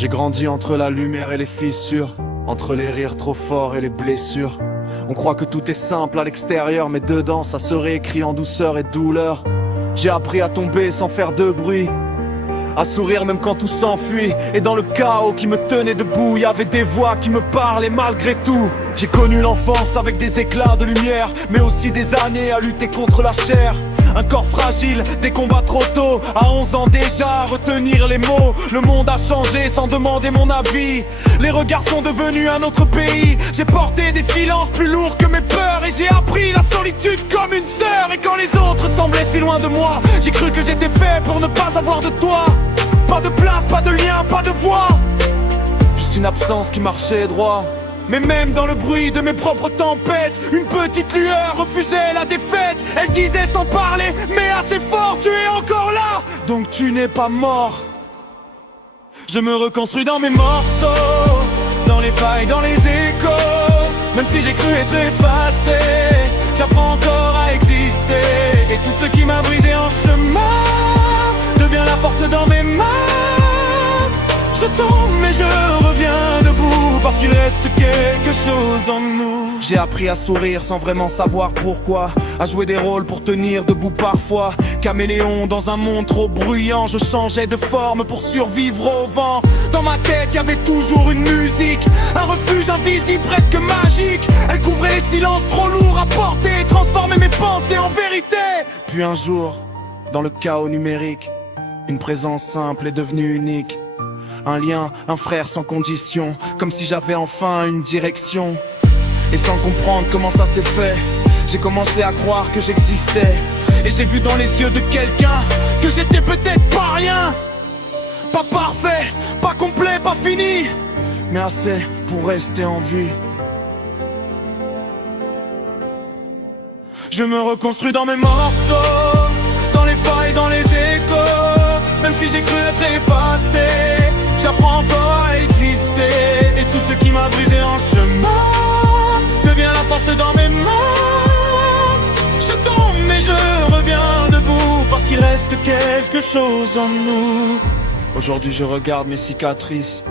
J'ai grandi entre la lumière et les fissures, entre les rires trop forts et les blessures. On croit que tout est simple à l'extérieur, mais dedans ça se réécrit en douceur et douleur. J'ai appris à tomber sans faire de bruit, à sourire même quand tout s'enfuit. Et dans le chaos qui me tenait debout, y avait des voix qui me parlaient malgré tout. J'ai connu l'enfance avec des éclats de lumière, mais aussi des années à lutter contre la chair. Un corps fragile, des combats trop tôt. À 11 ans déjà, retenir les mots. Le monde a changé sans demander mon avis. Les regards sont devenus un autre pays. J'ai porté des silences plus lourds que mes peurs. Et j'ai appris la solitude comme une sœur. Et quand les autres semblaient si loin de moi, j'ai cru que j'étais fait pour ne pas avoir de toi. Pas de place, pas de lien, pas de voix. Juste une absence qui marchait droit. Mais même dans le bruit de mes propres tempêtes, une petite lueur refusait la défaite. Elle disait sans parler, mais assez fort: tu es encore là, donc tu n'es pas mort. Je me reconstruis dans mes morceaux, dans les failles, dans les échos. Même si j'ai cru être effacé, j'apprends encore à exister. Et tout ce qui m'a brisé en chemin devient la force dans mes mains. Je tombe mais je reviens debout, parce qu'il reste quelque chose en nous. J'ai appris à sourire sans vraiment savoir pourquoi, à jouer des rôles pour tenir debout parfois. Caméléon dans un monde trop bruyant, je changeais de forme pour survivre au vent. Dans ma tête y'avait toujours une musique, un refuge invisible presque magique. Elle couvrait les silences trop lourds à porter, transformait mes pensées en vérité. Puis un jour, dans le chaos numérique, une présence simple est devenue unique. Un lien, un frère sans condition, comme si j'avais enfin une direction. Et sans comprendre comment ça s'est fait, j'ai commencé à croire que j'existais. Et j'ai vu dans les yeux de quelqu'un que j'étais peut-être pas rien. Pas parfait, pas complet, pas fini, mais assez pour rester en vie. Je me reconstruis dans mes morceaux, dans les failles, dans les échos. Même si j'ai cru être effacé, j'apprends encore à exister. Et tout ce qui m'a brisé en chemin devient la force dans mes mains. Je tombe mais je reviens debout, parce qu'il reste quelque chose en nous. Aujourd'hui je regarde mes cicatrices,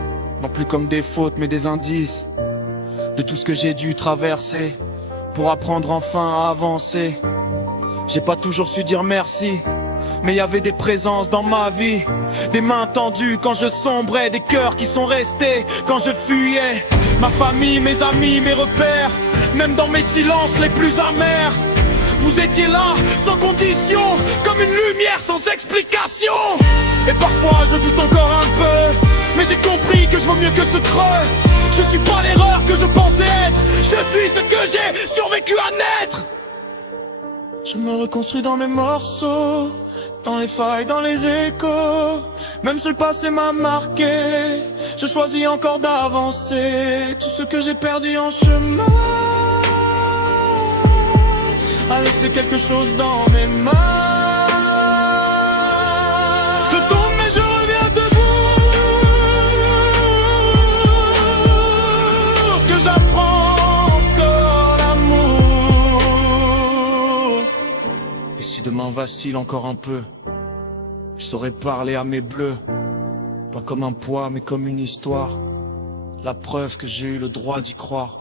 non plus comme des fautes mais des indices de tout ce que j'ai dû traverser pour apprendre enfin à avancer. J'ai pas toujours su dire merci, mais y avait des présences dans ma vie, des mains tendues quand je sombrais, des cœurs qui sont restés quand je fuyais. Ma famille, mes amis, mes repères, même dans mes silences les plus amers. Vous étiez là, sans condition, comme une lumière sans explication. Et parfois je doute encore un peu, mais j'ai compris que je vaux mieux que ce creux. Je suis pas l'erreur que je pensais être, je suis ce que j'ai survécu à naître. Je me reconstruis dans mes morceaux, dans les failles, dans les échos. Même si le passé m'a marqué, je choisis encore d'avancer. Tout ce que j'ai perdu en chemin a laissé quelque chose dans mes mains. Je tombe mais je reviens debout, parce que j'apprends encore l'amour. Et si demain vacille encore un peu, je saurais parler à mes bleus, pas comme un poids mais comme une histoire, la preuve que j'ai eu le droit d'y croire.